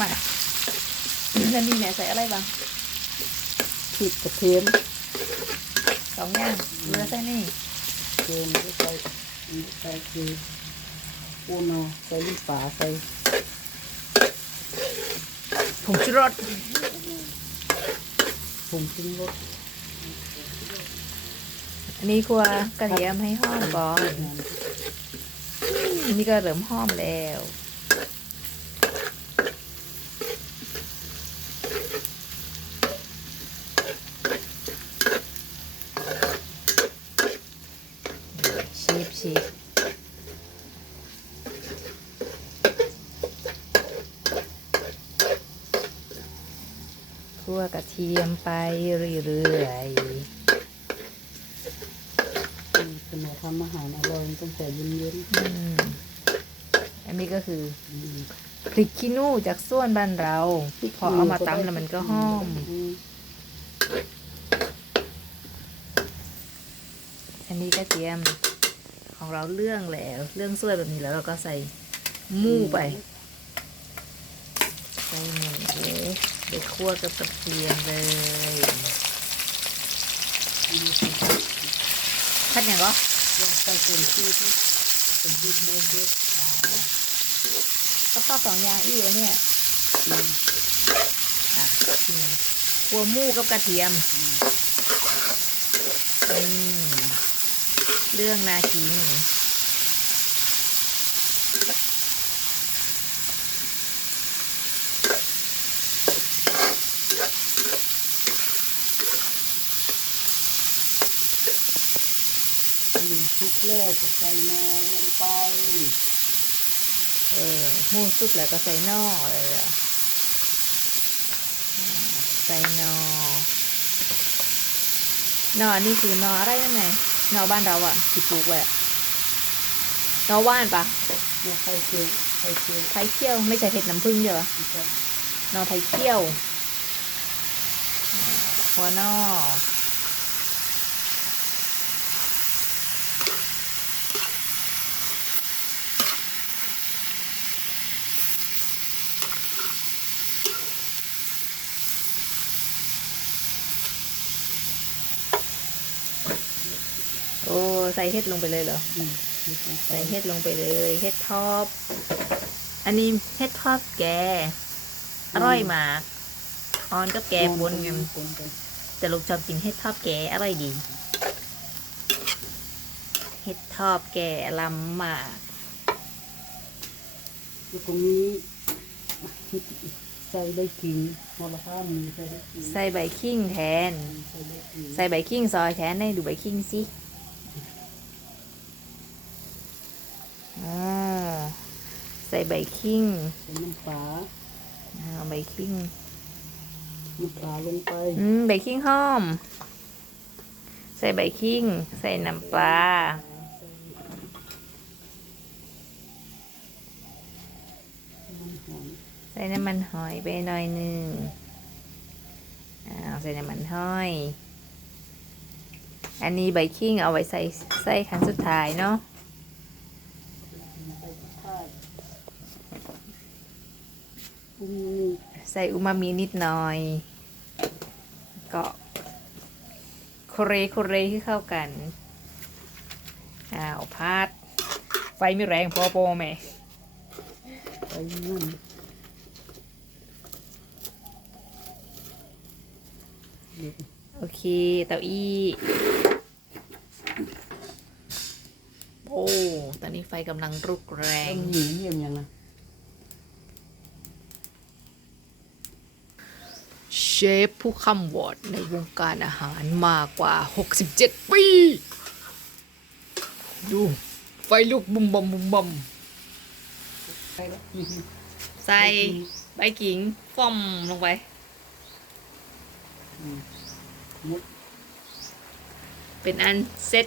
มาแล้วนี่แม่ใส่อะไรบ้างพริกกระเทียมสองอย่างเรือใส่นี่เทียมแล้วใส่ใส่คือปูนอใส่ลิ้นปลาใส่ผงชูรสผงชูรสอันนี้ครัวกระเทียมให้หอมก่อนอันนี้ก็เริ่มหอมแล้ว ชีพชีพ คั่วกระเทียมไปเรื่อยขนมทำอาหารอร่อยต้องแต่เย็นๆอันนี้ก็คือพริกขี้นูจากส่วนบ้านเรา พอเอามาตำแล้วมันก็หอมมอันนี้กระเทียมของเราเรื่องแล้ว เรื่องส่วนแบบนี้แล้วเราก็ใส่หมูไปใส่หมู ไปคั่วกับกระเทียมเลยทัดอย่างก็ใส่เป็นชีสนะเป็นชีสโบดด้วยก็ข้าวสองอย่างอีกแล้วเนี่ยอืมอะนี่คั่วหมูกับกระเทียมอืมเรื่องนากิน มีชุกแล้วก็ใส่นอลงไป เออหมูสุกแล้วก็ใส่หน่อเลยอะอ่าใส่หน่อหน่อนี่คือหน่ออะไรนั่นไงหน่อบ้านเราอะที่ปลูกไว้อะหน่อว่านปะเนี่ยใส่เกลือใส่เกลือไทยเขี้ยวไม่ใช่เห็ดน้ำผึ้งเดียวอะใส่หน่อไทยเขี้ยวอ่าหัวหน่อ โอ้ใส่เห็ดลงไปเลยเหรออืมนี่ลงไปใส่เห็ดลงไปเลยเห็ดทอบอันนี้เห็ดทอบแกอร่อยมากออนกับแกปนกันปนกันแต่ลูกชอบกินเห็ดทอบแกอร่อยดีเห็ดทอบแกลำมากแล้วตรงนี้ใส่ใบขิงมอลค่ามีใส่ใบขิงใส่ใบขิงแทนใส่ใบขิงใส่ใบขิงซอยแทนให้ดูใบขิงสิ อ่าใส่ใบขิงใส่น้ำปลาอ่าใบขิงน้ำปลาลงไปอืมใบขิงหอม ใส่ใบขิงใส่น้ำปลาใส่น้ำมันหอยไปหน่อยหนึ่งอ้าวใส่น้ำมันหอย อันนี้ใบขิงเอาไว้ใส่ใส่ครั้งสุดท้ายเนาะ ปรุงนี่ ใส่อูมามินิดหน่อย ก็โคเรโคเรให้เข้ากันอ้าวพาด ไฟไม่แรงพอโปแม่ไปนั่นโอเค เต้าอี้ โอ้ ตอนนี้ไฟกำลังรุกแรงงหนีเยี่ยมยังนะ ชฟผู้คำวอดในวงการอาหารมากกว่า 67 ปี ดูไฟลุกบุมบอมบุมบอมใส่ใบกิ่งฟ่อมลงไปเป็นอันเซ็ต